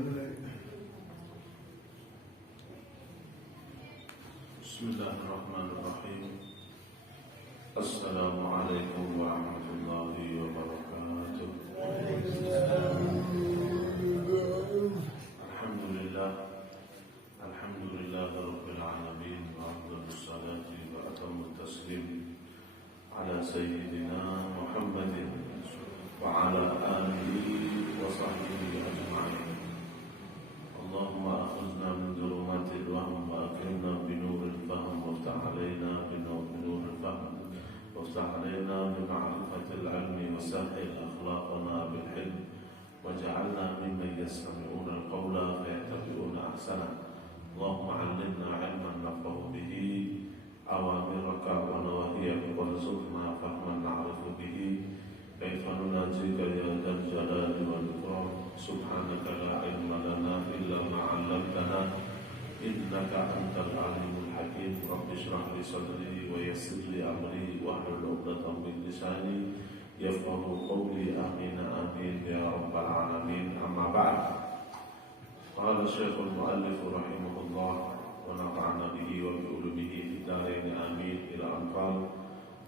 Bismillahirrahmanirrahim. Assalamualaikum warahmatullahi wabarakatuh. Alhamdulillah rabbil alamin wa afdhalus salati wa atammut taslim ala sayyidina Muhammadin wa ala alihi wa sahbihi ajma'in. Allahumma akhuzna min dhulumatil wahm wa akrimna bi nuril fahm waftah alaina bi nuril fahm waftah alaina bi ma'rifatil ilmi wa sahhil akhlaqana bil hilm waj'alna mimman yastami'una al-qawla fayattabi'una ahsana. Allahumma 'allimna 'ilman naf'ahu bihi awamiraka wa nawahiyaka warzuqna fahman na'rifu bihi kaifa nunajika ya dzal jalali wal ikram. Subhanaka la ilma lana illa ma 'allamtana innaka antal alimul hakim. Rabbi shrah li sadri wa yassir li amri wahlul 'uqdatam min lisani yafqahu qawli. Amin amin ya rabbal alamin. Amma ba'd. Qala Syekhul Mu'allif rahimahullah wa nafa'ana bihi wa bi ulumihi fid dharain amin. Ila an qala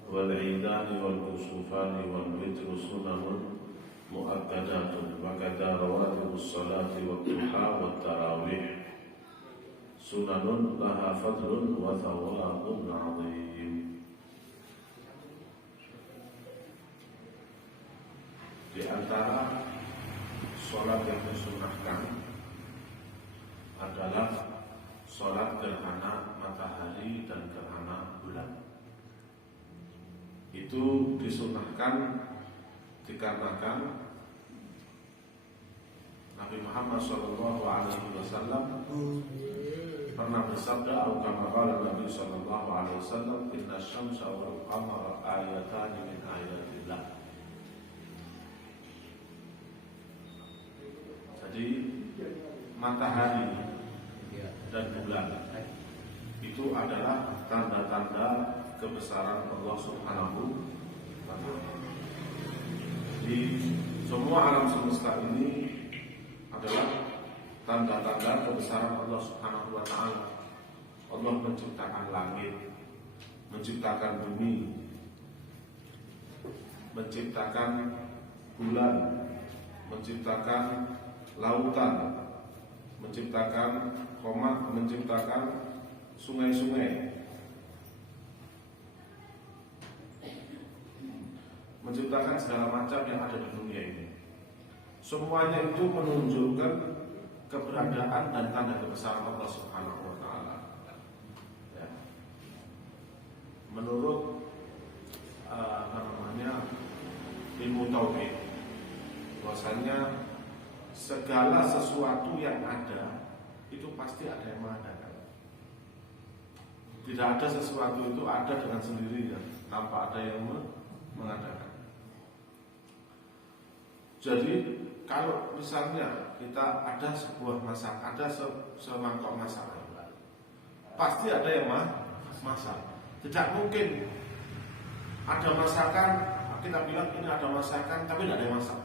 wal 'idani wal kusufani wal witru sunanun mu'akkadatun wa kadza rawatibus salati wa duha wa tarawih sunanun laha fadlun wa thawabun 'azim. Di antara sholat yang disunahkan adalah sholat gerhana matahari dan gerhana bulan. Itu disunahkan dikarenakan Nabi Muhammad SAW pernah bersabda, atau kama qala Nabi SAW, inna syamsa wal qamara ayatani min ayatillah. Jadi matahari dan bulan itu adalah tanda-tanda kebesaran Allah Subhanahu wa ta'ala. Di semua alam semesta ini adalah tanda-tanda kebesaran Allah Subhanahu wa ta'ala. Allah menciptakan langit, menciptakan bumi, menciptakan bulan, menciptakan lautan, menciptakan komat, menciptakan sungai-sungai, menciptakan segala macam yang ada di dunia ini. Semuanya itu menunjukkan keberadaan dan tanda kebesaran Allah Subhanahu wa ta'ala. Ya. Menurut ilmu tauhid, bahwasanya segala sesuatu yang ada itu pasti ada yang mengadakan. Tidak ada sesuatu itu ada dengan sendirinya tanpa ada yang mengadakan. Jadi kalau misalnya kita ada sebuah masakan, ada semangkok masakan, pasti ada yang masak. Tidak mungkin ada masakan kita bilang ini ada masakan tapi tidak ada yang masak.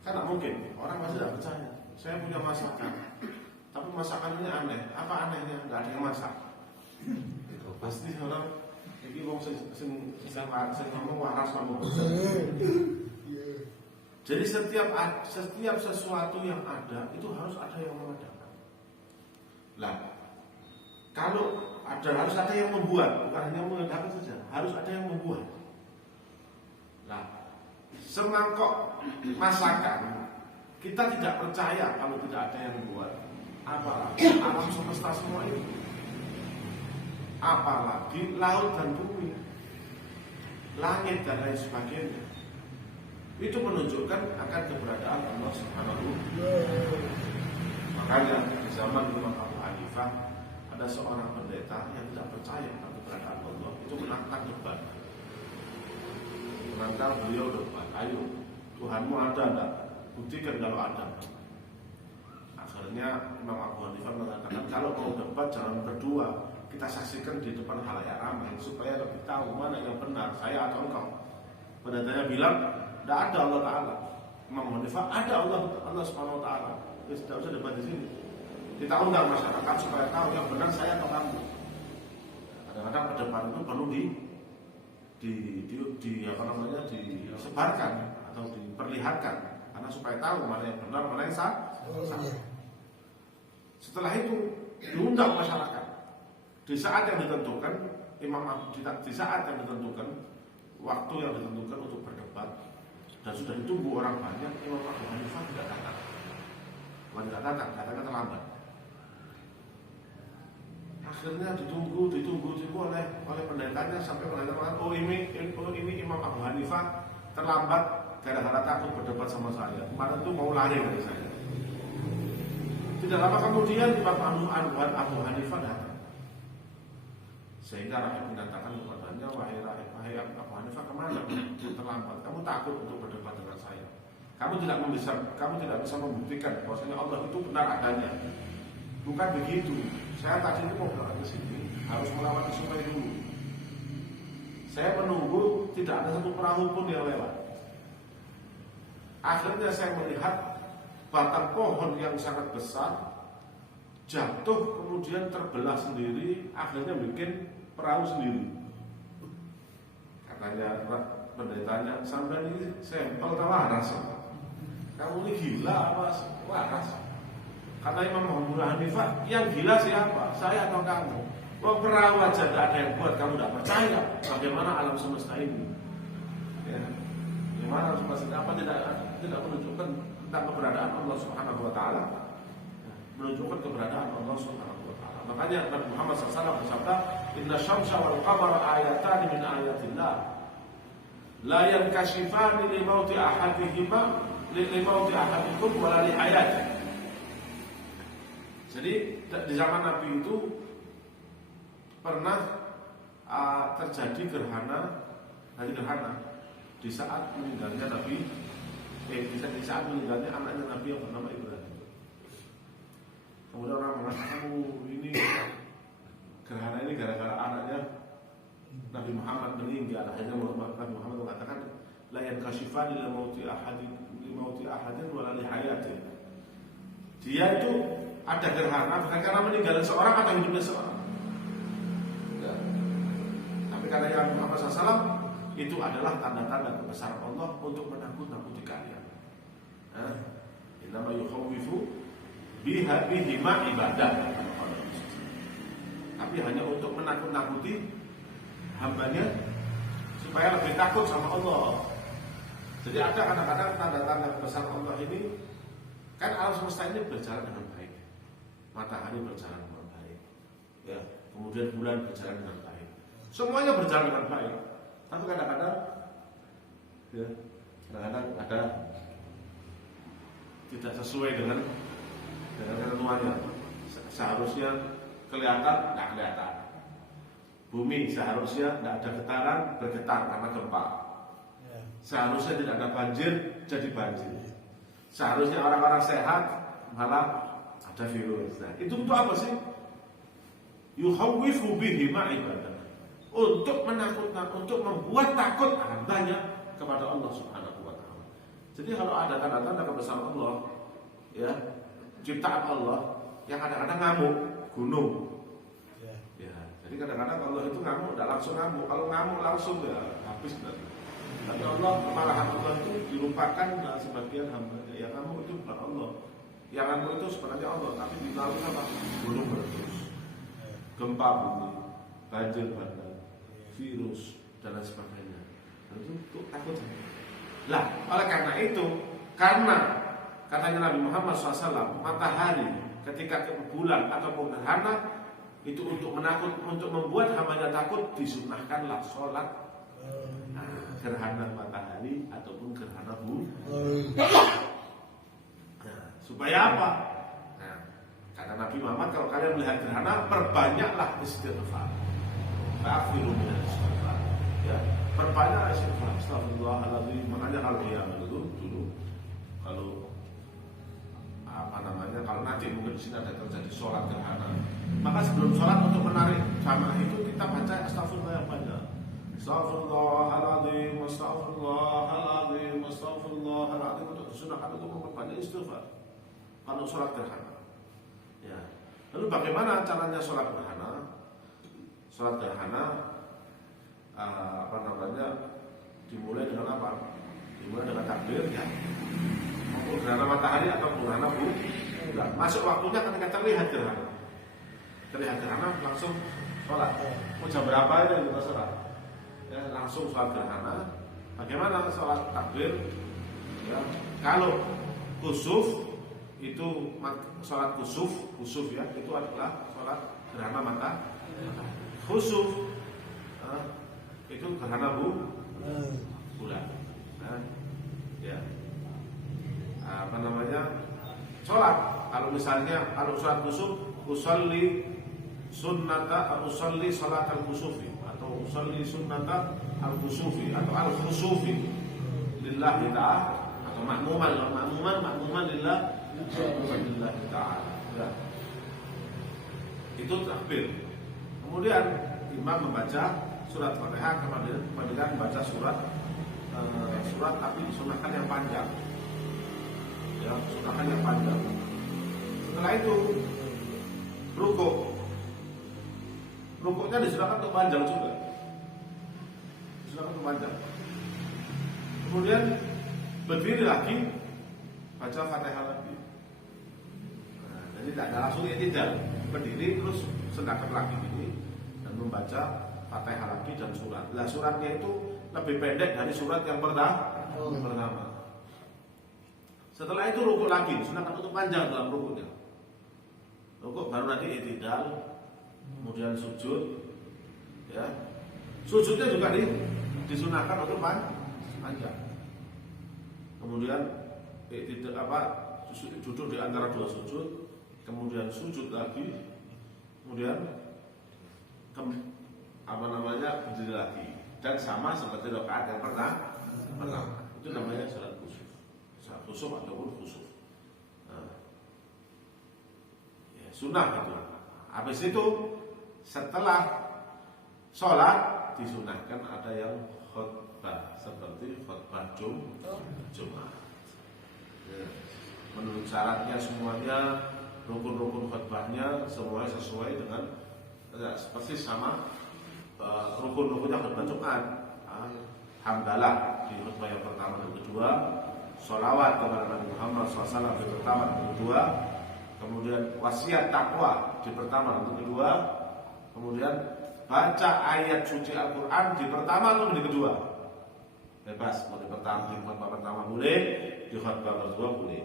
Karena mungkin orang masih tidak percaya. Saya punya masakan, tapi masakan ini aneh. Apa anehnya? Tidak ada yang masak. Pasti orang ini mau saya ngomong waras ngomong. Jadi setiap sesuatu yang ada itu harus ada yang mengadakan. Lah, kalau harus ada yang membuat, bukan hanya mengadakan saja, harus ada yang membuat. Nah, semangkok masakan kita tidak percaya kalau tidak ada yang membuat. Apalagi alam semesta semua ini, apalagi laut dan bumi, langit dan lain sebagainya. Itu menunjukkan akan keberadaan Allah Subhanahu wa ta'ala. Makanya di zaman Imam Abu Hanifah ada seorang pendeta yang tidak percaya akan keberadaan Allah. Itu menantang debat. Menantang beliau debat. Ayo, Tuhanmu ada enggak? Buktikan kalau ada. Akhirnya Imam Abu Hanifah mengatakan, kalau mau debat jangan berdua, kita saksikan di depan khalayak ramai supaya lebih tahu mana yang benar, saya atau engkau. Pendetanya bilang, tidak ada Allah Ta'ala. Imam Abu Hanifah, ada Allah Subhanahu wa taala. Tidak usah debat di sini. Kita undang masyarakat supaya tahu yang benar saya atau kamu. Kadang-kadang perdebatan itu perlu disebarkan atau diperlihatkan karena supaya tahu mana yang benar, mana yang salah. Setelah itu diundang masyarakat. Di saat yang ditentukan, di saat yang ditentukan, waktu yang ditentukan untuk berdebat dan sudah ditunggu orang banyak, Imam Abu Hanifah tidak datang. Datangnya terlambat. Akhirnya ditunggu oleh pendetanya sampai pendeta mengatakan, oh ini Imam Abu Hanifah terlambat gara-gara takut berdebat sama saya. Kemarin itu mau lari dari saya. Tidak lama kemudian Imam Abu Hanifah datang. Sehingga rakyat menyatakan kepadanya, wahai Abu Hanifah, kemana? Terlambat. Kamu takut untuk berdebat dengan saya. Kamu tidak bisa membuktikan bahwasanya Allah itu benar adanya. Bukan begitu. Saya tadi itu mau berangkat ke sini, harus melewati sungai dulu. Saya menunggu, tidak ada satu perahu pun yang lewat. Akhirnya saya melihat batang pohon yang sangat besar jatuh, kemudian terbelah sendiri, akhirnya bikin perahu sendiri. Katanya pendetanya, sampai ini sampel tak waras. Kamu ini gila apa waras? Kata Imam Abu Hanifah, yang gila siapa? Saya atau kamu? Wah, perahu aja tidak ada yang buat, kamu tidak percaya bagaimana alam semesta ini? Ya. Bagaimana alam semesta ini? Apa tidak menunjukkan tentang keberadaan Allah Subhanahu wa taala? Menunjukkan keberadaan Allah Subhanahu wa taala. Makanya Nabi Muhammad SAW bersabda, "Inna syamsa wal qamara ayatan min ayatillah. La yankashifani li mauti ahadihima li mauti ahadikum wa la li hayati." Jadi di zaman Nabi itu pernah terjadi gerhana di saat meninggalnya Nabi, di saat meninggalnya anaknya Nabi yang bernama Ibrahim. Kemudian orang mengatakan, ini gerhana ini gara-gara anaknya Nabi Muhammad meninggal. Akhirnya Nabi Muhammad mengatakan, la yankashifani li mauti ahadin wa la li hayati. Dia itu ada gerhana bukan karena meninggalnya seorang atau hidupnya seorang. Ya. Tapi kata Nabi Muhammad SAW, itu adalah tanda-tanda kebesaran Allah untuk menakut-nakuti kalian. Innama yukhawifu bihima ibadah. Tapi hanya untuk menakut-nakuti hambanya supaya lebih takut sama Allah. Jadi ada kadang-kadang tanda-tanda kebesaran Allah ini, kan alam semesta ini berjalan dengan baik. Matahari berjalan dengan baik, ya, kemudian bulan berjalan dengan baik. Semuanya berjalan dengan baik. Tapi kadang-kadang ada tidak sesuai dengan ketentuannya. Seharusnya kelihatan, tidak kelihatan. Bumi seharusnya tidak ada getaran, bergetar karena gempa. Seharusnya tidak ada banjir, jadi banjir. Seharusnya orang-orang sehat, malah ada virus. Nah, itu untuk apa sih? Yukhawwifu bihima ibadah. Untuk membuat takut hambanya kepada Allah Subhanahu wa taala. Jadi kalau ada tanda-tanda kebesaran Allah, ya, ciptaan Allah yang kadang-kadang ngamuk, gunung. Ya, jadi kadang-kadang Allah itu ngamuk, tidak langsung ngamuk. Kalau ngamuk langsung ya habis nanti. Tapi Allah, kemarahan Allah itu dilupakan sebagian hambanya. Yang ngamuk itu bukan Allah. Yang ngamuk itu sebenarnya Allah, tapi dilalui apa? Gunung meletus, gempa bumi, banjir bandang, virus dan lain sebagainya. Dan itu takut. Lah, oleh karena itu, karena katanya Nabi Muhammad SAW, matahari ketika ke bulan ataupun gerhana itu untuk membuat hambanya takut, disunnahkanlah sholat gerhana matahari ataupun gerhana bulan. Supaya apa? Nah, kata Nabi Muhammad, kalau kalian melihat gerhana, perbanyaklah istighfar. Akhirul istighfar. Ya, perbanyaklah istighfar. Astagfirullahaladzim. Makanya kalau dia dulu kalau nanti mungkin di sini ada terjadi sholat gerhana, maka sebelum sholat untuk menarik jamaah itu kita baca astagfirullah yang banyak. Astagfirullahaladzim, astagfirullahaladzim, astagfirullahaladzim, untuk disunahkan untuk memperbanyak istighfar kalau sholat gerhana. Ya. Lalu bagaimana caranya sholat gerhana? Sholat gerhana dimulai dengan apa? Dimulai dengan takbir, ya. Maupun gerhana matahari atau gerhana bulan. Masuk waktunya ketika terlihat gerhana. Terlihat gerhana langsung sholat. Mau jam berapa itu terserah. Ya, langsung sholat gerhana. Bagaimana sholat takbir? Ya, kalau kusuf itu sholat kusuf ya, itu adalah sholat gerhana matahari. Khusuf itu gerhana bulan. Ya. Sholat. Kalau misalnya sholat kusuf, usolli sunnata atau usolli sholat al-kusufi atau usolli sunnata al-kusufi atau al-kusufi lillahi ta'ala atau makmuman lillahi ta'ala. Ya. Itu takbir. Kemudian imam membaca surat Fatihah, kemudian membaca surat tapi disunahkan yang panjang. Ya, sunahkan yang panjang. Setelah itu rukuknya disunahkan untuk panjang juga. Disunahkan untuk panjang. Kemudian berdiri lagi, baca Fatihah lagi. Nah, jadi tidak langsung tidak berdiri terus sedekap lagi ini dan membaca Fatihah lagi dan surat. Nah, suratnya itu lebih pendek dari surat yang pertama. Setelah itu rukuk lagi, sunahkan untuk panjang dalam rukuknya. Rukuk baru nanti i'tidal, kemudian sujud, ya. Sujudnya juga disunahkan untuk panjang. Kemudian duduk di antara dua sujud, kemudian sujud lagi, kemudian berdiri lagi, dan sama seperti rakaat yang pertama. Itu namanya salat kusuf. Salat kusuf ataupun khusuf. Ya, sunnah itu. Habis itu setelah sholat disunahkan ada yang khutbah seperti khutbah Jumat. Ya. Menurut syaratnya semuanya, rukun-rukun khutbahnya semuanya sesuai dengan persis sama rukun-rukunnya khutbah Jumat. Hamdalah di khutbah yang pertama dan kedua, sholawat kepada Nabi Muhammad SAW di pertama dan kedua, kemudian wasiat takwa di pertama dan kedua, kemudian baca ayat suci Al-Quran di pertama atau di kedua, bebas. Mau di khutbah pertama boleh, di khutbah kedua boleh.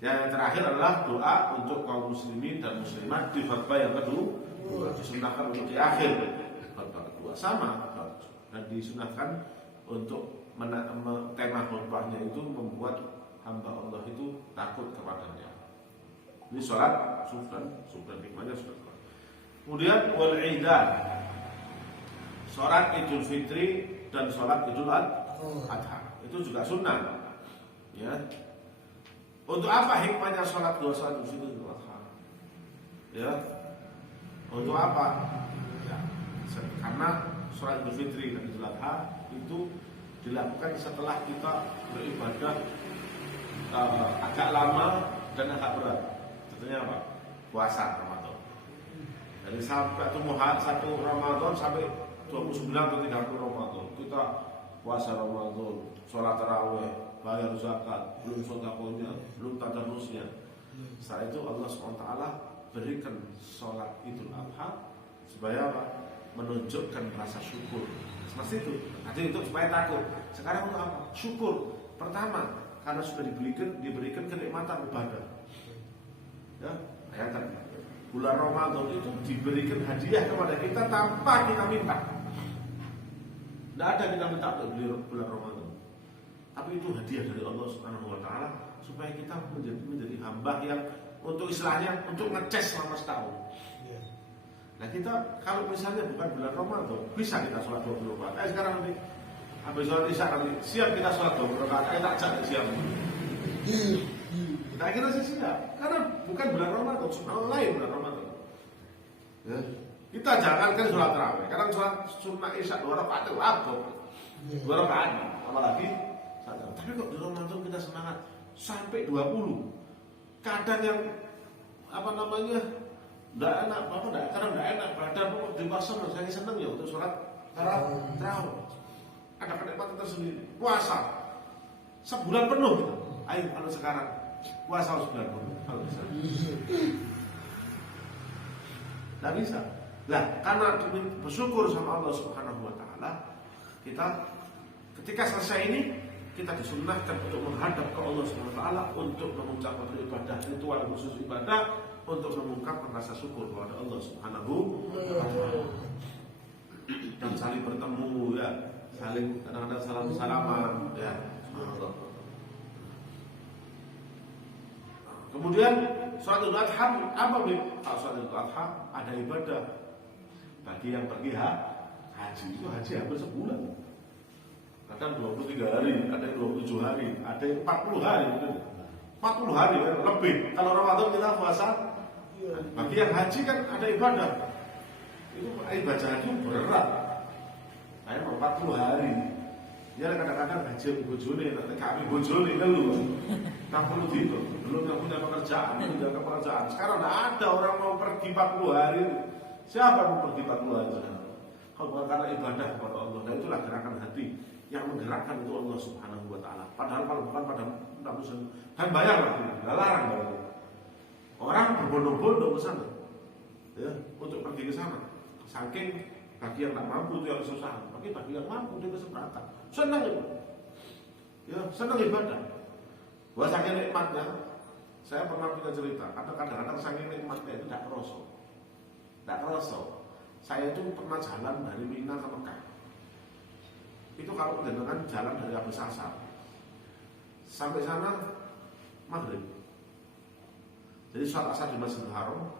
Yang terakhir adalah doa untuk kaum muslimin dan muslimat di khutbah yang kedua, disunahkan untuk di akhir khutbah kedua sama, dan disunahkan untuk tema khutbahnya itu membuat hamba Allah itu takut kepadanya. Ini sholat sufran hikmahnya sudah. Kemudian wal idan, sholat Idul Fitri dan sholat Idul Adha itu juga sunnah. Ya. Untuk apa hikmahnya sholat dua sholat Idul Fitri dan Idul Adha? Ya. Untuk apa? Ya. Karena sholat Idul Fitri dan Idul Adha itu dilakukan setelah kita beribadah agak lama dan agak berat. Contohnya apa? Puasa Ramadan. Dari sampai satu Ramadan sampai 29 atau 30 Ramadan kita puasa Ramadan, sholat tarawih, bayar zakat, belum sedekahnya, belum tadarusnya. Setelah itu Allah SWT berikan sholat Idul Adha supaya apa? Menunjukkan rasa syukur. Seperti itu. Tadi itu supaya takut. Sekarang untuk apa? Syukur. Pertama, karena sudah diberikan kenikmatan ibadah. Ya, bayangkan. Bulan Ramadan itu diberikan hadiah kepada kita tanpa kita minta. Tidak ada kita minta untuk beli bulan Ramadan. Tapi itu hadiah dari Allah Subhanahu wa taala supaya kita menjadi hamba yang untuk istilahnya untuk ngecas selama setahun. Nah kita kalau misalnya bukan bulan Ramadan bisa kita sholat 20 rakaat. Sekarang nanti habis sholat isya nanti siap kita sholat 20 rakaat. Tak jadi siap. Kita kira sih siap karena bukan bulan Ramadan, sunnah lain bulan Ramadan. Ya. Kita jangankan sholat tarawih. Karena sholat sunnah isya 2 rakaat itu apa? 2 rakaat apalagi. Tapi kok di Ramadan kita semangat sampai 20. Kadang yang enggak enak, kadang enggak enak badan kok dipasang, saya seneng ya untuk sholat tarawih. Ada kenikmatan tersendiri. Puasa sebulan penuh gitu. Ayo kalau sekarang puasa sebulan penuh, kalau bisa. Nggak bisa. Nah, karena bersyukur sama Allah Subhanahu wa taala, kita ketika selesai ini kita disunnahkan untuk menghadap ke Allah Subhanahu wa taala untuk mengucapkan ibadah, ritual khusus ibadah untuk mengungkapkan rasa syukur kepada Allah Subhanahu wa taala. Dan saling bertemu ya, saling kadang-kadang salam-salaman ya, subhanallah. Kemudian sholat Idul Adha apa nih? Sholat Idul Adha ada ibadah bagi yang pergi haji. Itu haji hampir sebulan. Kadang 23 hari, ada yang 27 hari, ada yang 40 hari mungkin. 40 hari lebih. Kalau Ramadan kita puasa. Bagi yang haji kan ada ibadah. Itu ibadah haji berat. Saya 40 hari. Ya kadang-kadang haji bojone, kami bojone kan lu. 60 gitu. Belum yang punya pekerjaan, menjaga pekerjaan. Sekarang tidak ada orang mau pergi 40 hari. Siapa yang mau pergi 40 hari? Kalau bukan karena ibadah kepada Allah. Dan itulah gerakan hati yang menggerakkan itu Allah Subhanahu wa taala. Padahal kalau bukan pada muslim dan bayar lah, enggak larang kalau. Orang berbondong-bondong ke sana. Ya, untuk pergi ke sana. Saking bagi yang tak mampu itu yang kesusahan, bagi yang mampu dia kesempatan. Senang itu. Ya, senang ibadah. Buat saking nikmatnya, saya pernah punya cerita. Kadang-kadang saking nikmatnya itu tidak kerasa. Saya itu pernah jalan dari Mina ke Mekah. Itu kalau dengan jalan dari Abu Sasar sampai sana maghrib. Jadi sholat asar di Masjidil Haram,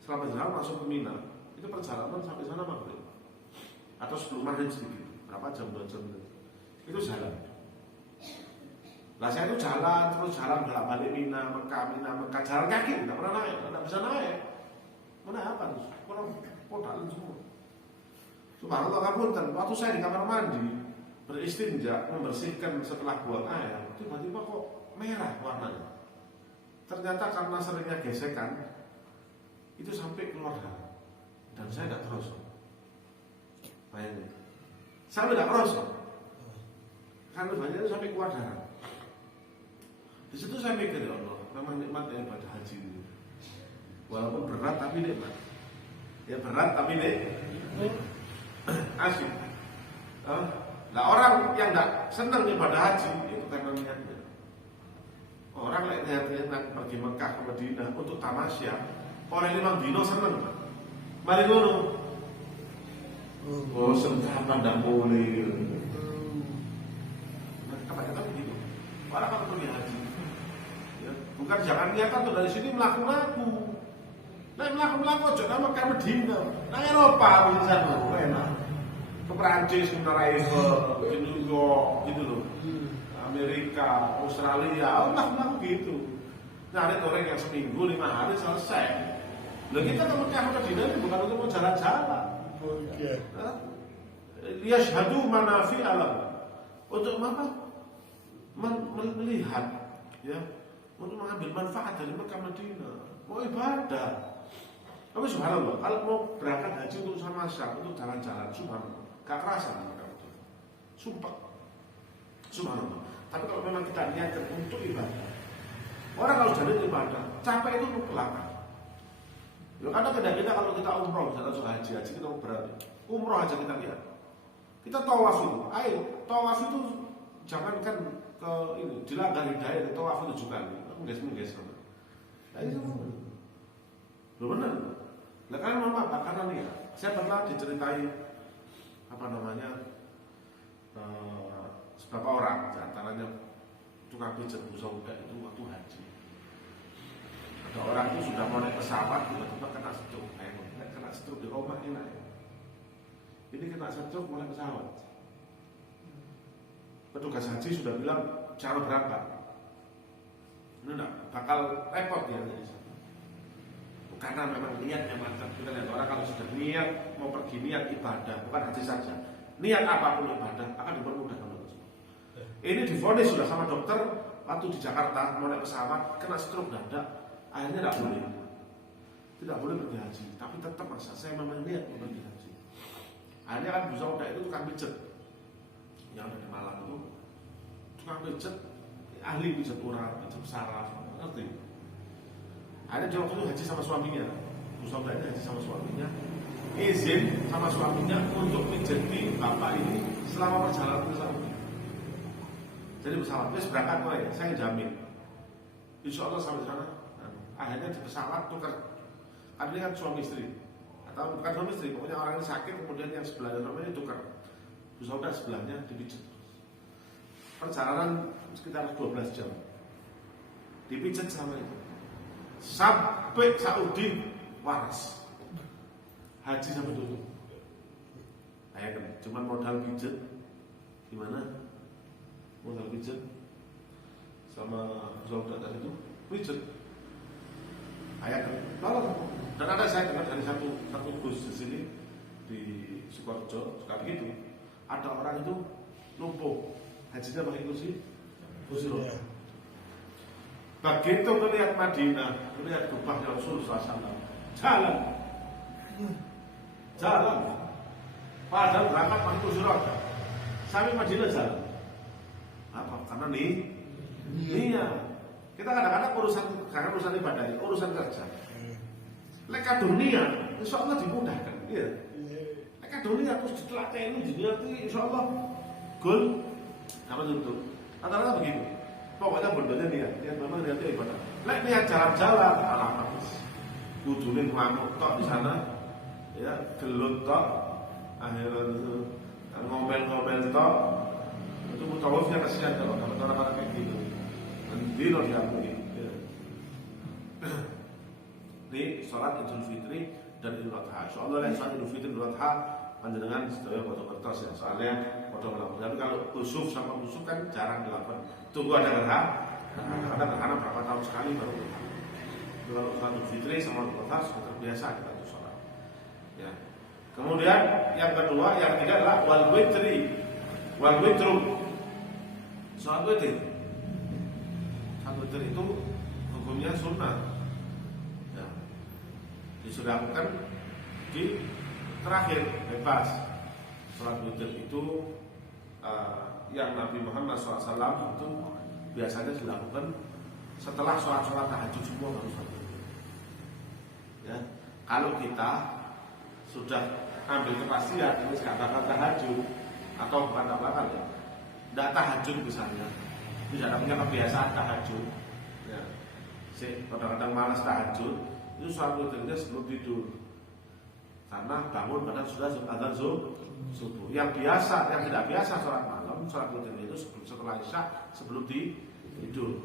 setelah Masjidil Haram masuk ke Mina, itu perjalanan sampai sana maghrib atau sebelum maghrib sedikit, berapa jam, 2 jam itu jalan. Nah saya itu jalan balik Mina, Mekah, jalan kaki, tidak pernah naik, tidak bisa naik. Mana apa? Orang kodalan semua. Subhanallah ngapunten, waktu saya di kamar mandi beristinja, membersihkan setelah buang air, tiba-tiba kok merah warnanya. Ternyata karena seringnya gesekan, itu sampai keluar darah. Dan saya tidak terus. Bayangin, saya tidak terus. Karena banyak sampai keluar darah. Di situ saya mikir, ya Allah, memang nikmatnya ibadah haji ini. Walaupun berat tapi nikmat. Ya berat tapi nikmat. Asik. Nah orang yang tidak senang ibadah haji itu karena niatnya. Orang lain niat pergi Mekah ke Madinah untuk tamasya, orang 5 dino senang. Mari ngono. Oh sengkapan tidak boleh. Kebanyakan begitu. Orang kalau pergi haji, ya, bukan jangan niatan tuh dari sini melaku-laku. Nah melaku-laku aja nama Mekah Madinah. Nah Eropa misalnya, enak. Ke Perancis, ke New York, gitu loh. Amerika, Australia, Allah gitu. Nyari orang yang seminggu 5 hari selesai. Lalu kita ke Mekah Madinah ini bukan untuk mau jalan-jalan. Liyashhadu manafi'a lahum. Untuk apa? Melihat, ya, untuk mengambil manfaat dari Mekah Madinah. Mau ibadah. Tapi subhanallah, kalau mau berangkat haji untuk sama syar, untuk jalan-jalan, subhanallah, gak kerasa Mekah Madinah. Sumpah. Subhanallah. Tapi kalau memang kita niatkan untuk ibadah, orang kalau jadi ibadah, capek itu untuk belakang. Ya, karena kita kalau kita umroh, misalnya haji kita berarti umroh aja kita lihat. Kita tawaf itu, ayo tawaf itu jangankan ke ini, dilanggar hidayah, tawaf itu 7 kali, mengges. Nah itu benar. Nah kan mama apa? Karena nih, saya pernah diceritain beberapa orang, diantaranya tukang pijat busa udah itu waktu haji. Ada orang itu sudah mau naik pesawat, tiba-tiba kena stroke. Kena stroke di rumah enak ya. Ini kena stroke mulai pesawat. Petugas haji sudah bilang cara berangkat. Ini bakal repot ya dari sana. Karena memang niatnya mantap. Kita lihat orang kalau sudah niat mau pergi niat ibadah, bukan haji saja. Niat apapun ibadah akan dipermudah. Ini divonis sudah sama dokter, waktu di Jakarta mau naik pesawat kena stroke dadak, akhirnya tidak boleh pergi haji, tapi tetap masa saya memang niat mau pergi haji. Akhirnya kan Bu Sauda itu tukang pijet yang ada di Malang itu, tukang pijet, ahli pijet urat, pijet saraf, ngerti? Akhirnya dia waktu itu haji sama suaminya, Bu Sauda ini haji sama suaminya, izin sama suaminya untuk pijeti bapak ini selama perjalanan ke Saudi. Jadi pesawat, berangkat mulai, saya jamin, insya Allah sampai sana. Akhirnya di pesawat tukar, kan ini kan suami istri, atau bukan suami istri, pokoknya orang ini sakit, kemudian yang sebelahnya namanya tukar, Bu Sauda sebelahnya dipijet. Perjalanan sekitar 12 jam, dipijet sama itu, sampai Saudi waras, haji sampai dulu. Bayangkan, cuman modal pijet, gimana? Modal pijet sama Sauda tadi itu pijet. Bayangkan, dan ada saya dengar dari satu bus di sini di Sukoharjo sekali itu ada orang itu lumpuh, hajinya pakai kursi roda. Begitu melihat Madinah, melihat kubahnya Rasulullah SAW, jalan, padahal berangkat pakai kursi roda, sampai Madinah jalan. Apa? Karena niat. Kita kadang-kadang urusan ibadah, urusan kerja. Leka dunia, insya Allah dimudahkan. Iya. Leka dunia terus ditelatih dunia itu, insya Allah goal apa itu? Rata-rata begitu. Pokoknya berdua niat memang niatnya ibadah. Lek niat jalan-jalan, alamat. Kudunin ngamuk tok di sana, ya gelut tok, akhirnya itu ngomel-ngomel tok. Itu mutawafnya kasihan kalau orang-orang kayak gitu. Nanti lo diakui. Ini sholat Idul Fitri dan Idul Adha. Insyaallah yang sholat Idul Fitri dan Idul Adha panjenengan sedaya foto kertas ya. Soalnya foto melakukan. Tapi kalau kusuf sama kusuf kan jarang dilakukan. Tunggu ada gerhana. Kadang-kadang gerhana berapa tahun sekali baru gerhana. Kalau sholat Idul Fitri sama Idul Adha sudah terbiasa kita tuh sholat. Ya. Kemudian yang kedua, yang ketiga adalah wal witru. Sholat witir. Sholat witir itu hukumnya sunnah. Ya. Dilakukan di terakhir bebas. Sholat witir itu yang Nabi Muhammad SAW itu biasanya dilakukan setelah sholat tahajud semua baru sholat witir. Ya. Kalau kita sudah ambil kepastian ini nggak bakal tahajud atau bukan bakal ya, tidak tahajud misalnya, tidak punya kebiasaan tahajud, ya, kadang-kadang malas tahajud, itu sholat witirnya sebelum tidur, karena bangun kadang sudah azan subuh. Yang biasa, yang tidak biasa sholat malam, sholat witir itu setelah isya sebelum tidur.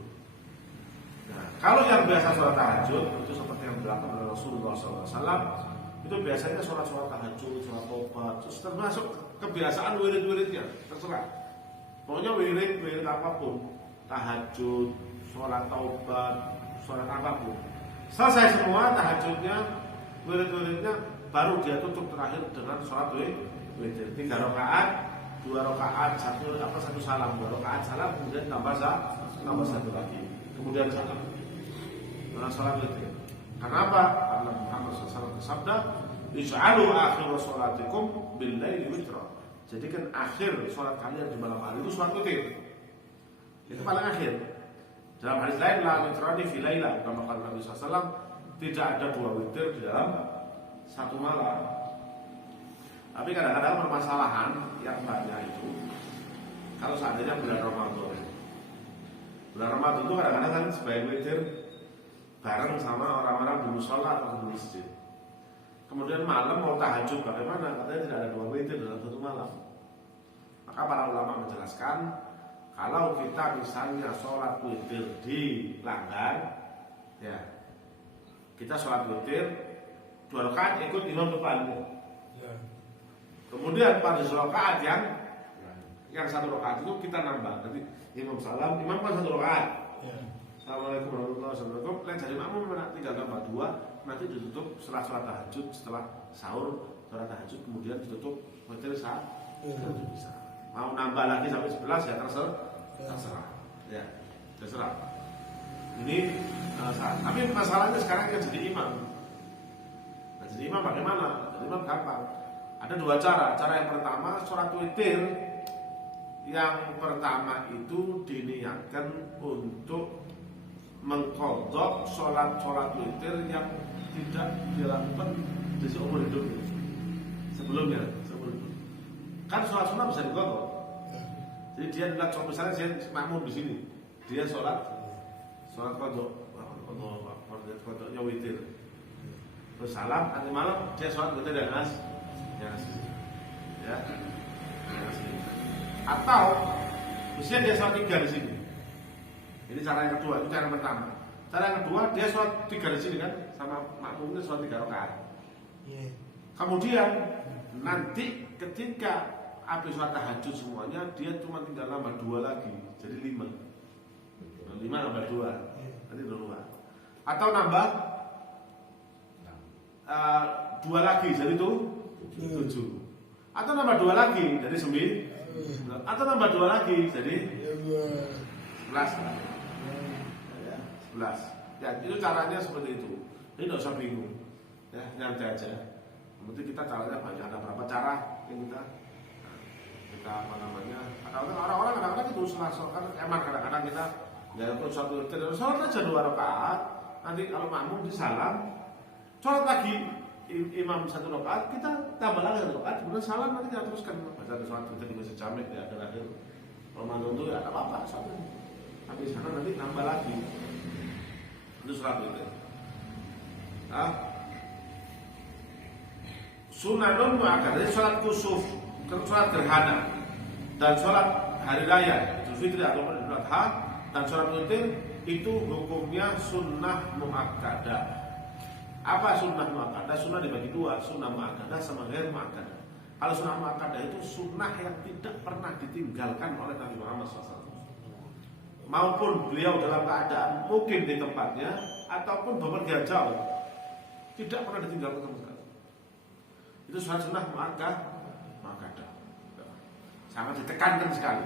Nah, kalau yang biasa sholat tahajud itu seperti yang dilakukan oleh Rasulullah SAW, itu biasanya sholat tahajud, sholat tobat, terus termasuk kebiasaan wirid-wiridnya, terserah. Pokoknya wirid apapun, tahajud, sholat taubat, sholat apapun. Selesai semua tahajudnya, wirid-wiridnya, baru dia tutup terakhir dengan sholat wirid. 3 rakaat, 2 rakaat, satu salam, 2 rakaat salam, kemudian tambah satu lagi, kemudian salam. Nah, sholat wirid. Kenapa? Karena Muhammad SAW bersabda, "Ij'alu akhir sholatikum bil-laili witra." Jadi kan akhir sholat kalian di malam hari itu sholat witir. Itu paling akhir. Dalam hadis lain, la witrani fi laila, kama qala Nabi SAW, tidak ada 2 witir di dalam satu malam. Tapi kadang-kadang permasalahan yang banyak itu, kalau seandainya bulan Ramadan. Bulan Ramadan itu kadang-kadang kan sebagai witir bareng sama orang-orang di mushola atau di masjid. Kemudian malam mau tahajud bagaimana? Katanya tidak ada 2 witir dalam satu malam. Maka para ulama menjelaskan, kalau kita misalnya sholat witir di langgar, ya kita sholat witir 2 rakaat ikut imam depannya. Kemudian pada rakaat yang 1 rakaat itu kita nambah. Jadi imam salam, imam kan 1 rakaat. Assalamualaikum warahmatullahi wabarakatuh. Lain jadi makmum tinggal tambah 2, nanti ditutup setelah sholat tahajud, setelah sahur sholat tahajud, kemudian ditutup witir saat bisa. Mau nambah lagi sampai 11 ya terserah. Ya. terserah. Ini tapi masalahnya sekarang yang jadi imam. Nah, jadi imam bagaimana? Jadi imam gampang. Ada dua cara. Cara yang pertama sholat witir. Yang pertama itu diniatkan untuk mengqadha sholat witir yang tidak dilakukan di seumur hidupnya. Sebelumnya. Kan sholat sunnah bisa diqadha. Jadi dia adalah contoh, misalnya saya makmum di sini, dia sholat qadha, qadha witir. Terus salam, nanti malam dia sholat witir dan nas, ya. Atau misalnya dia sholat 3 di sini. Ini cara yang kedua, itu cara yang pertama. Cara yang kedua dia sholat 3 di sini kan, sama makmumnya sholat 3 rakaat. Kemudian nanti ketika habis sholat tahajud semuanya, dia cuma tinggal nambah 2 lagi, jadi 5. 5 nambah 2, nanti 2. Atau nambah 2 lagi, jadi itu 7. Atau nambah 2 lagi, jadi 9. Atau nambah 2 lagi, jadi 11. 11. Ya, itu caranya seperti itu. Ini tidak usah bingung, ya, nyantai aja. Nanti kita caranya banyak, ada berapa cara yang kita apa namanya, orang-orang kadang-kadang itu emang kadang-kadang kita ya itu sholat aja 2 rakaat, nanti kalau makmum disalam sholat lagi imam 1 rakaat, kita tambah lagi 1 rakaat, kemudian salam, nanti kita teruskan baca sholat kita di masjid Jamek ya, akhir-akhir Ramadan itu ya apa-apa satu, habis sana nanti nambah lagi itu sholat itu. Sunanun mu'akkad, jadi sholat kusuf, sholat gerhana dan sholat hari raya Idul Fitri atau Idul Adha dan sholat witir itu hukumnya sunnah mu'akkadah. Apa sunnah mu'akkadah? Sunnah dibagi 2, sunnah mu'akkadah sama ghair mu'akkadah. Kalau sunnah mu'akkadah itu sunnah yang tidak pernah ditinggalkan oleh Nabi Muhammad SAW, maupun beliau dalam keadaan mungkin di tempatnya ataupun bepergian jauh, tidak pernah ditinggalkan sama sekali. Itu sunnah mu'akkadah, sangat ditekankan sekali.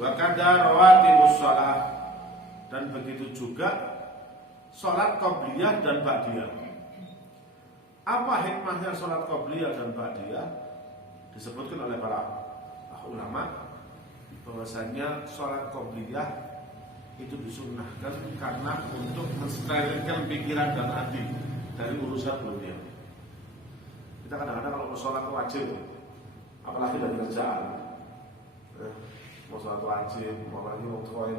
Wa kadza rawatibus shalah, dan begitu juga salat qabliyah dan ba'diyah. Apa hikmahnya salat qabliyah dan ba'diyah? Disebutkan oleh para ulama bahwasanya salat qabliyah itu disunnahkan karena untuk mensterilkan pikiran dan hati dari urusan dunia. Kita kadang-kadang kalau mau sholat wajib, apalagi dari kerjaan, mau sholat wajib, mau lagi mau traweh,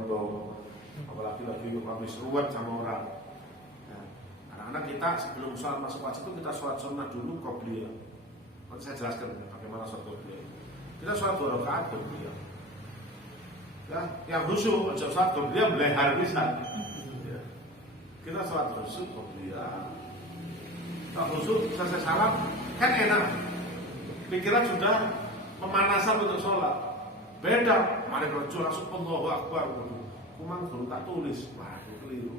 apalagi lagi habis ruwet sama orang. Kadang-kadang kita sebelum sholat masuk wajib itu kita sholat sunnah dulu qobliyah. Nanti saya jelaskan bagaimana sholat qobliyah. Kita sholat 2 rakaat qobliyah. Ya, yang khusyuk, sholat qobliyah melehar bisa. Ya. Kita sholat khusyuk qobliyah. Kalau khusyuk selesai salam kan enak, pikiran sudah pemanasan untuk sholat. Beda, mari kerja langsung Allahu Akbar, kumang belum tak tulis, wah keliru.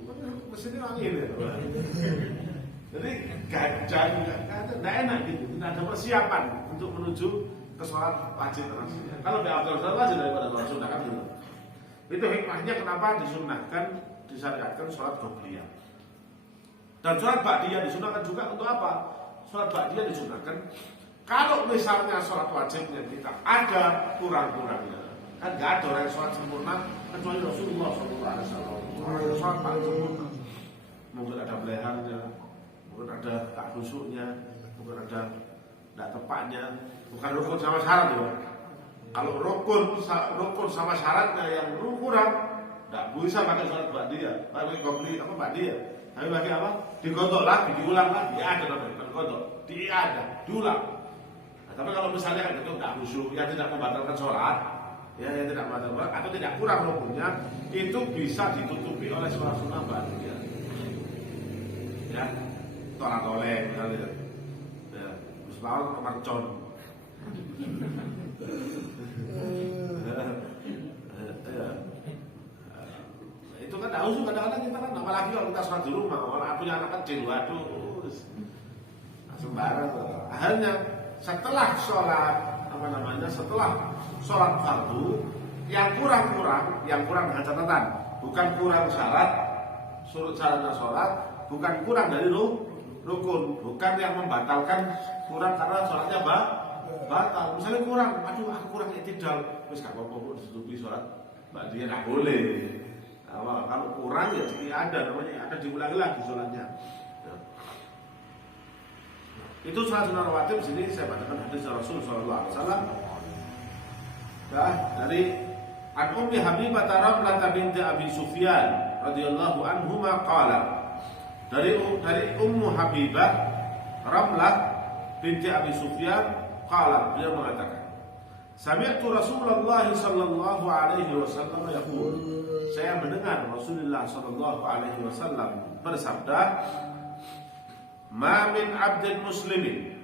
Mesinnya angin ya. Jadi tidak enak gitu, tidak ada persiapan untuk menuju ke sholat wajib. Kalau di afdal sholat wajib daripada sholat sunnah kan gitu. Itu hikmahnya kenapa disunnahkan, disyariatkan sholat qobliyah. Dan sholat ba'diyah disunahkan juga untuk apa? Sholat ba'diyah disunahkan kalau misalnya sholat wajibnya kita ada kurang-kurangnya, kan nggak ada orang yang sholat sempurna kecuali Rasulullah SAW. Orang yang sholat paling sempurna, mungkin ada beleharnya, mungkin ada tak khusyuknya, mungkin ada tidak tepatnya, bukan rukun sama syarat ya. Kalau rukun sama syaratnya yang kurang, tidak bisa pakai sholat ba'diyah, pakai qobliyah apa ba'diyah. Tapi bagi apa? Digodok lagi, diulang lagi. Ya ada namanya, digodok, diulang. Nah, tapi kalau misalnya itu tidak khusyuk, yang tidak membatalkan sholat, ya yang tidak membatalkan atau tidak kurang rukunnya, itu bisa ditutupi oleh sholat sunnah ba'diyah. Ya, tolak-tolek misalnya. Ya, Bismillah mercon. Itu kan tahu kadang-kadang kita kan apalagi kalau kita sholat di rumah, orang punya anak kecil, waduh, sembarang. Akhirnya setelah sholat setelah sholat fardu yang kurang dengan catatan, bukan kurang syarat, syaratnya sholat, bukan kurang dari rukun, bukan yang membatalkan kurang karena sholatnya batal. Misalnya kurang, aduh aku kurang i'tidal, wis gak apa-apa ditutupi sholat, dia nggak boleh. Nah, kalau kurang ya ada namanya, ada diulangi lagi sholatnya. Nah, itu sholat sunnah rawatib. Sini saya bacakan hadis Rasul Sallallahu Alaihi Wasallam. Dari An Ummi Habibah Ramlah binti Abi Sufyan radhiyallahu anhuma qala, dari Ummu Habibah Ramlah binti Abi Sufyan qala, beliau mengatakan, sami'tu Rasulullah sallallahu alaihi wasallam yaqul, saya mendengar Rasulullah sallallahu alaihi wasallam bersabda, ma min 'abdin muslimin,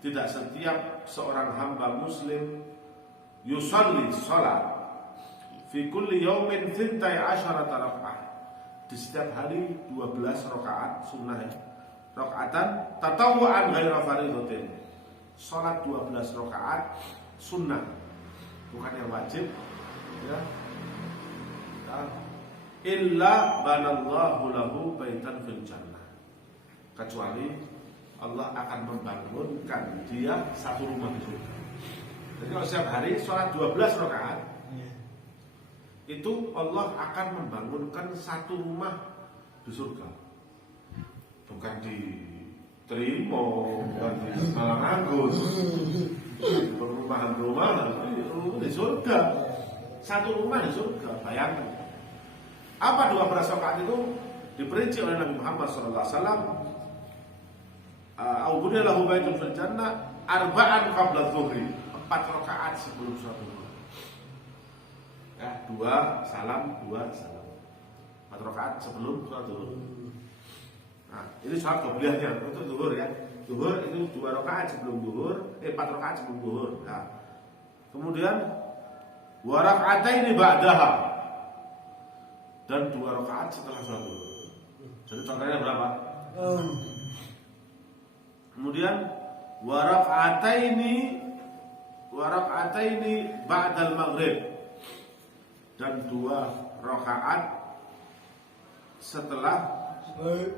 tidak setiap seorang hamba muslim, yusalli salat fi kulli yaumin 12 rakaat, di setiap hari 12 rakaat sunnah ya, rakaatan tatawwu'an ghaira fardhatin, salat 12 rakaat sunnah, bukan yang wajib ya. Illa banallahu lahu baitan fil jannah, kecuali Allah akan membangunkan dia satu rumah di surga. Jadi kalau setiap hari sholat 12 rakaat, itu Allah akan membangunkan satu rumah di surga. Bukan di Trimo, bukan di Malang Agus, perumahan di surga. Satu rumah di surga, bayangkan. Apa 12 rakaat itu? Diperinci oleh Nabi Muhammad SAW. Aubudiya lahu baitun fil jannah arba'an qabla dhuhri, 4 rakaat sebelum sholat zuhur. Ya, 2 salam. 4 rakaat sebelum sholat zuhur. Nah, ini sholat qobliyahnya untuk zuhur ya. Zuhur itu 2 rakaat sebelum zuhur, 4 rakaat sebelum zuhur. Nah, kemudian wa raka'ataini ba'daha, dan 2 rakaat setelah sholat zuhur. Jadi totalnya berapa? Kemudian wa raka'ataini ba'dal maghrib, dan 2 rakaat setelah maghrib.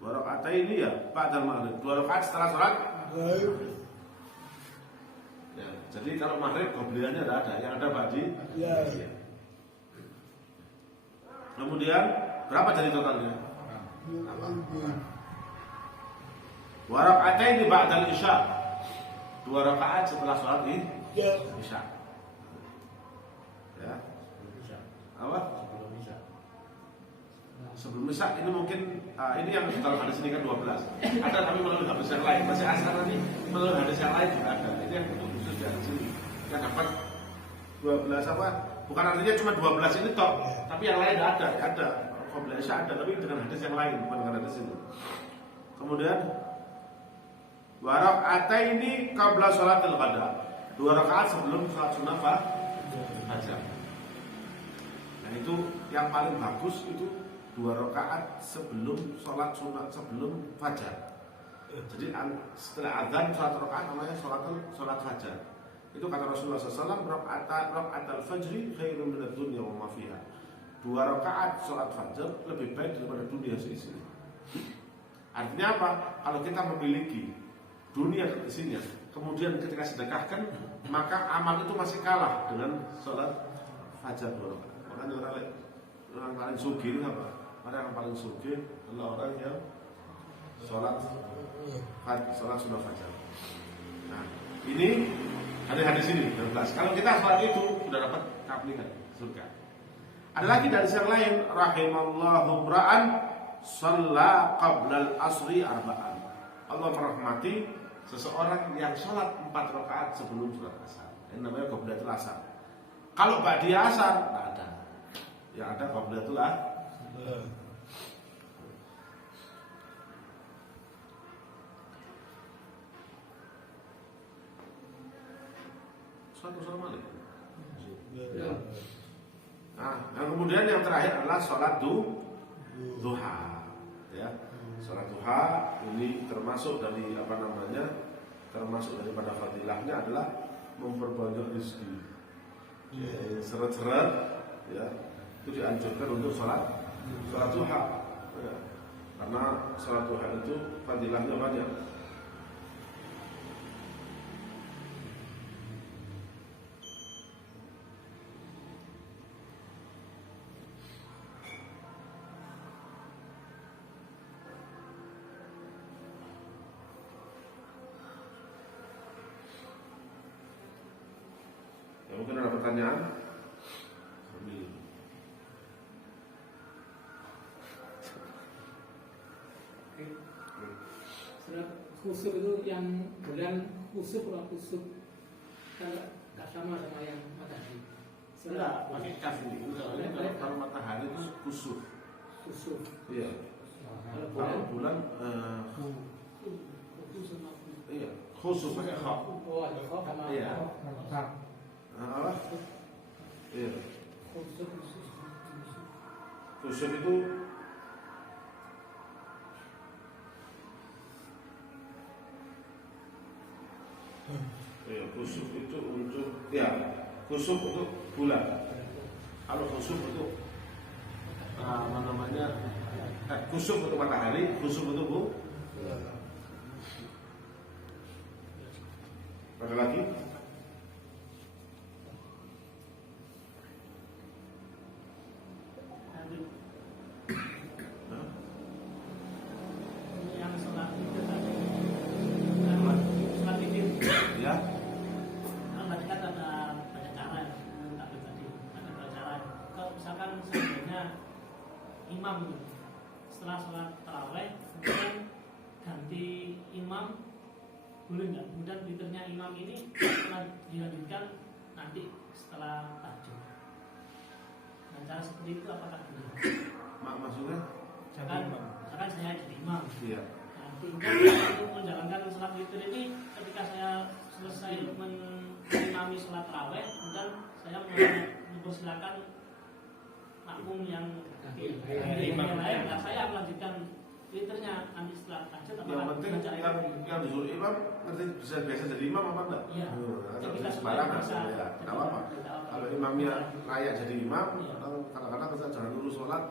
Wa raka'ataini ya ba'dal maghrib, 2 rakaat setelah sholat maghrib. Ya, jadi kalau maghrib qobliyahnya tidak ada, yang ada ba'di. Ya. Kemudian berapa jadi totalnya? Wa raka'ataini ba'dal isya, 2 rakaat setelah sholat isya. Ya. Apa? Sebelum isya ini mungkin ini yang dalam hadis ini kan 12. Ada tapi melalui hadis yang lain. Masih asal nanti melalui hadis yang lain juga ada. Ini yang khusus di hadis ini. Yang dapat 12 apa? Bukan artinya cuma 12 ini toh, tapi yang lain ada. Qabla isya ada, tapi dengan hadis yang lain, bukan dengan hadis ini. Kemudian wa raka'ataini qabla sholatil qada, 2 rakaat sebelum sholat sunnah fajar. Dan itu yang paling bagus itu 2 rakaat sebelum sholat sunnah, sebelum fajar. Jadi setelah azan sholat rakaat namanya sholat fajar. Itu kata Rasulullah SAW, raka'atul fajri khairun minad dunya wa ma fiha. 2 rakaat sholat fajar lebih baik daripada dunia seisinya. Artinya apa? Kalau kita memiliki dunia isinya, kemudian ketika sedekahkan, maka amal itu masih kalah dengan sholat fajar 2 rakaat. Makanya orang paling sugih itu apa? Orang yang paling sugih adalah orang yang sholat sunnah fajar. Nah, ini hadis ini 12. Kalau kita sholat itu sudah dapat kaplingan surga. Ada lagi dari yang lain, rahimallahu ra'an shalla qabla al-asri arba'an. Allah merahmati seseorang yang sholat 4 rakaat sebelum sholat asar. Ini namanya qablatul asar. Kalau ba'di asar tidak ada. Yang ada qablatul asar. Assalamualaikum. Nah, kemudian yang terakhir adalah sholat duha. Ya, sholat duha ini termasuk dari termasuk daripada fadilahnya adalah memperbanyak rezeki. Seret-seret ya, itu dianjurkan untuk sholat duha ya. Karena sholat duha itu fadilahnya banyak. Ya, mungkin ada pertanyaan? Surat khusuf itu yang bulan khusuf atau khusuf kan nggak sama yang matahari. Enggak, pakai kaf ini. Kalau matahari itu khusuf. Khusuf. Iya. Kalau bulan iya, khusuf pakai kha. Oh, ada kha sama. Iya. Apa? Iya. Khusuf itu ya, khusuf itu untuk khusuf untuk bulan. Kalau khusuf untuk khusuf untuk matahari, khusuf untuk bulan. Ada lagi? Yang sholat itu tadi sholat itu Ya. tadi kan ada banyak cara tapi tadi ada banyak cara. Kalau misalkan sebenarnya imam setelah sholat taraweh kemudian ganti imam boleh nggak? Kemudian witirnya imam ini setelah dilanjutkan nanti setelah tahajud. Nah, cara seperti itu apakah benar? Maksudnya? Misalkan saya jadi imam. Iya. Nah, tinggal untuk menjalankan sholat witir ini ketika saya selesai mengimami sholat taraweh, kemudian saya mempersilakan makmum yang lain. Nah, saya melanjutkan witirnya nanti setelah tahajud. Yang penting yang disuruh imam ngerti bisa biasa jadi imam apa enggak? Iya. Kalau bisa sembarangan ya, tidak apa-apa. Kalau imamnya layak jadi imam, kadang-kadang kita jangan lurus sholat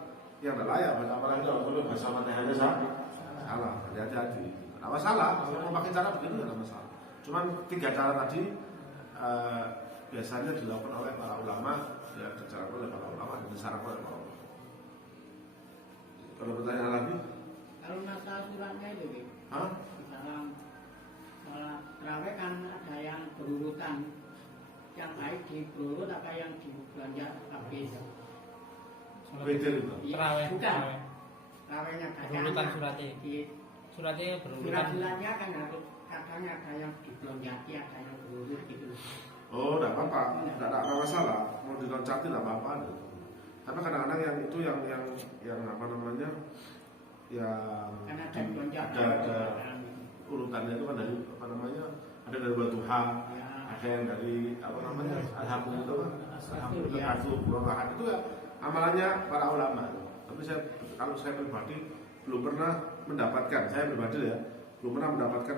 yang tidak layak. Apalagi kalau bahasa matahari salah, hati-hati. Tidak masalah, kalau mau pakai cara begini tidak masalah. Cuman 3 cara tadi biasanya dilakukan oleh para ulama, ya dijalankan oleh para ulama dan disarankan oleh para ulama. Kalau pertanyaan lagi? Kalau masalah suratnya itu, Hah? di dalam sholat tarawih kan ada yang berurutan, yang baik diberurut apa yang dibelanja habis. Betul itu. Iya, bukan. Tarawihnya Berurutan suratnya. Suratnya Surat berurutan. bulannya kan harus katanya ada yang dibelonjaki, ada yang berurut gitu. Oh, tidak apa-apa, tidak ada masalah. Mau diloncati tidak apa-apa. Tapi kadang-kadang yang itu yang apa namanya, yang Karena ada belanja ada urutannya itu kan dari apa namanya, ada dari Wadduha, ada yang dari apa namanya, alhamdulillah itu kan, alhamdulillah itu ya amalannya para ulama. Tapi kalau saya pribadi belum pernah mendapatkan, saya pribadi ya belum pernah mendapatkan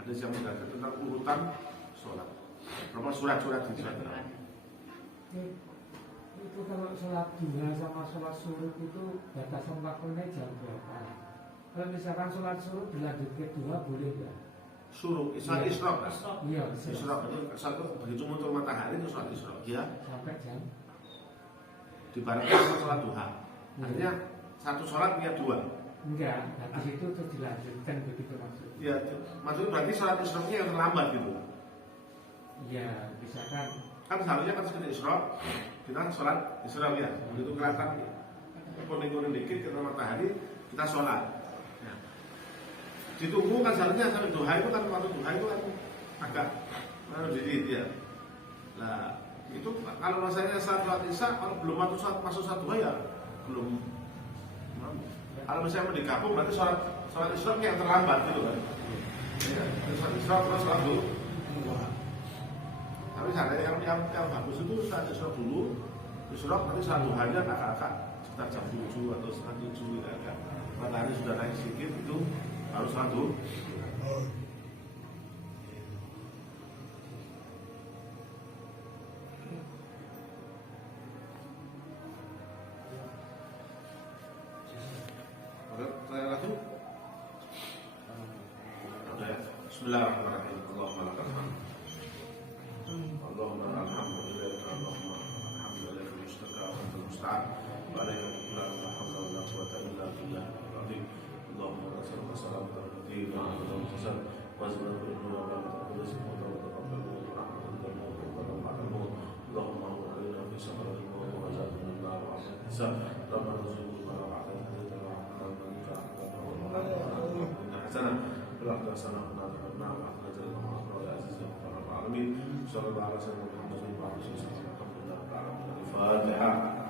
hadis yang mengajarkan tentang urutan sholat. Berapa surat-surat di sana? Itu kalau sholat duha sama sholat suruh itu batasan waktunya jam berapa? Kalau misalkan sholat suruh dilanjut ke duha boleh nggak? Suruh, sholat isyraq. Iya, Isyraq itu satu begitu muncul matahari itu sholat isyraq ya. sampai jam. Dibarengkan sama sholat duha. Artinya satu sholat punya 2. Enggak, habis itu terus dilanjutkan begitu maksudnya. Ya, maksudnya berarti sholat isyraqnya yang terlambat gitu. Iya, misalkan Kan seharusnya kan sekitar isyraq kita sholat isyraq ya. Begitu kelihatan kuning-kuning dikit kena matahari kita sholat. Ya. Ditunggu kan seharusnya sampai duha itu kan waktu duha itu kan agak dikit ya. Nah itu kalau rasanya sholat isya kalau belum masuk sholat duha ya belum. Kalau misalnya mau digabung berarti sholat isyraq yang terlambat gitu kan. Ya, sholat isyraq terus sholat duha. Tapi seandainya yang bagus itu sholat isyraq dulu, isyraq nanti sholat duhanya agak-agak sekitar jam 7 atau setengah 7 ya, matahari sudah naik sedikit itu harus sholat duha. Bismillahirrahmanirrahim. Allahumma lakal hamd. Allahumma alhamdulillah, Allahumma alhamdulillah mustaka wa antal musta'an. Wa alaika la hawla wa la quwwata illa billah al-azim. Allahumma nas'aluka salamatan fid din wa afiatan fis jasad wa azmatan fil qulub wa taqabbal wa taqabbal wa rahmatan wa barakatuh. Allahumma inna fi sakratil maut wa azabun nar wa hisab. Rabbana zidna wa ba'da حسنة بالأخذ حسنة نعم أخذ المعاصر والعزيز رب العالمين صلى الله عليه وسلم محمد وعلى آله وصحبه وسلم الحمد لله رب العالمين. الفاتحة.